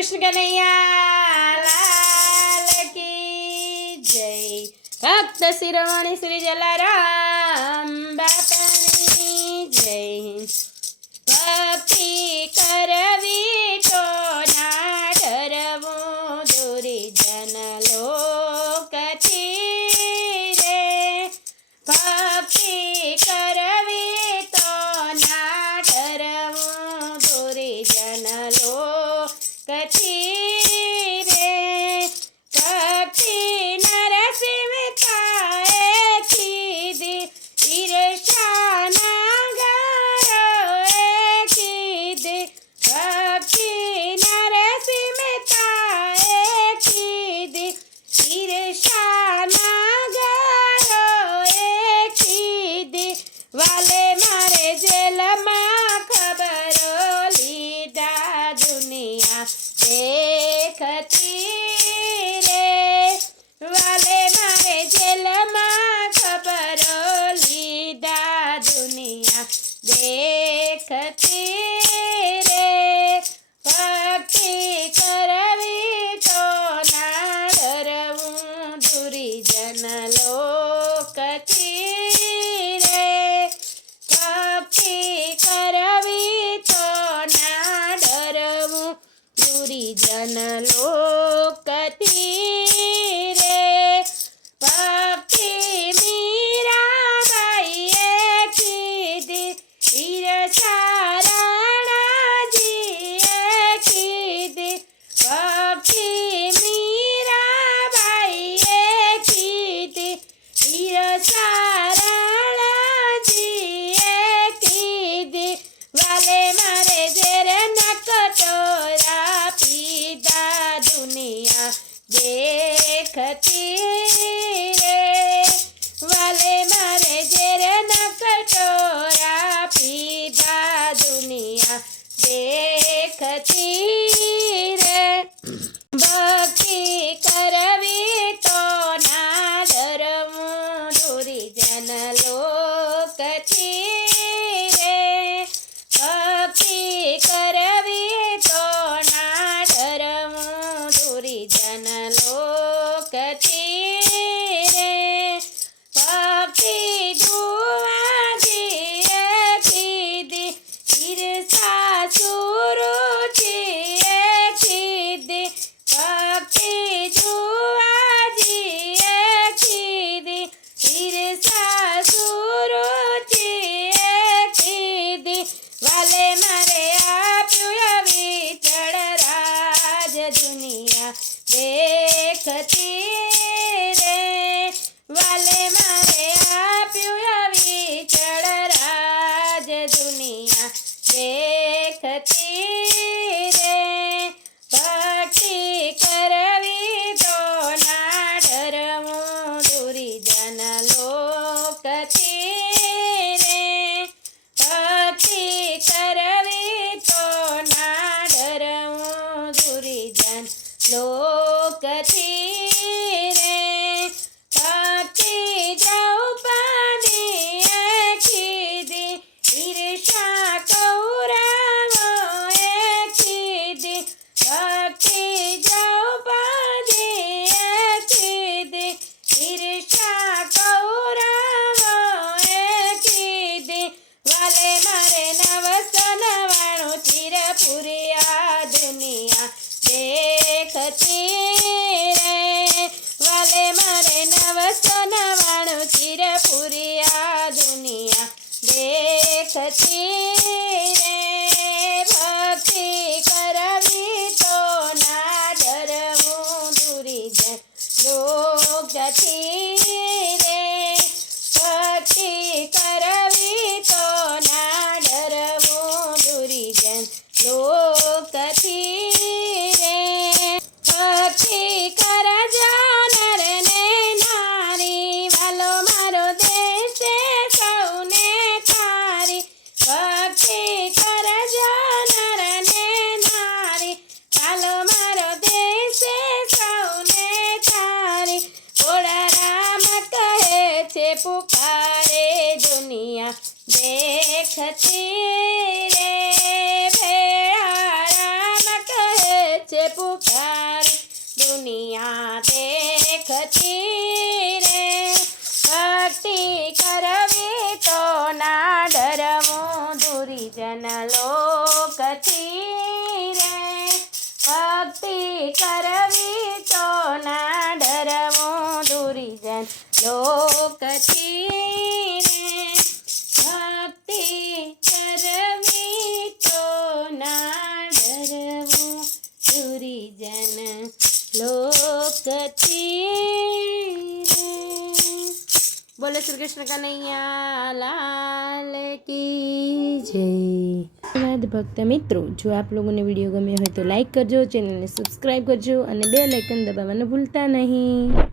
कृष्ण कन्हैया लाल की जय। भक्त शिरोमणि श्री जलाराम बापानी जय। भक्ति करवी तो ना डरवुं दूरी जन लोकथी रे। भक्ति करवी तो ना डरवुं दूरी जन लोकथी रे। भक्ति नरसिंह ताए कीधी ईर्ष्या ना गरोए कीधी। भक्ति नरसिंह ताए कीधी ईर्ष्या ना गरोए कीधी। वाले मारे जेल में खबरो लीधा दुनिया देखती रे। वाले मारे जेल में खबरो लीधा दुनिया देखती रे। भक्ति करवी तो ना डरवुं दूरी जन लोकथी रे। भक्ति करवी तो ना डरवुं दूरी जन लोकथी रे। भक्ति मीराबाईए कीधी ईर्ष्या राणाजीए कीधी। भक्ति मीराबाईए कीधी ईर्ष्या राणाजीए कीधी। वाले मारे जेरे न कटोरा पीधा दुनिया देखती रे। वाले मारे जेरे न कटोरा पीधा दुनिया देखती रे। भक्ति करवी तो ना डरवुं दूरी जन लोकथी रे। भक्ति करवी तो ना डरवुं दूरी जन लोकथी रे। भक्ति जुवाजीए कीधी ईर्ष्या सुरुचिए कीधी। भक्ति जुवाजीए कीधी ईर्ष्या सुरुचिए कीधी। वाले मारे आप्युं विचळ राज दुनिया देखती रे। वाले मारे आप्युं विचळ राज दुनिया देखती रे। भक्ति करवी तो ना डरवुं दूरी जन लोकथी रे। भक्ति करवी तो ना डरवुं दूरी जन लोकथी रे। भक्ति द्रौपदीए कीधी ईर्ष्या कौरवोए कीधी। भक्ति द्रौपदीए कीधी ईर्ष्या कौरवोए कीधी। वाले मारे 999 चिरपुरिया दुनिया देखती रे। वाले मारे 999 चिरपुरिया दुनिया देखती रे। भक्ति करवी तो ना डरवुं दूरी जन लोकथी रे। भक्ति करवी तो ना डरवुं दूरी जन लोकथी रे। भक्ति करजो नर ने नारी वालो मारो देश सौने थारी। भक्ति करजो नर ने नारी वालो मारो देश सौने थारी। भोळा राम कहे छे पुकारे दुनिया देखती रे। भेळा राम कहे छे દુરીજન લોકથી રે ભક્તિ કરવી તો ના ડરવું દુરીજન લોકથી રે. બોલો શ્રી કૃષ્ણ કનૈયા લાલ કી જય. ધન્યવાદ ભક્ત મિત્રો. જો આપ લોકોને વિડીયો ગમ્યો હોય તો લાઈક કરજો, ચેનલને સબસ્ક્રાઈબ કરજો અને બેલ આઇકન દબાવવાનું ભૂલતા નહીં.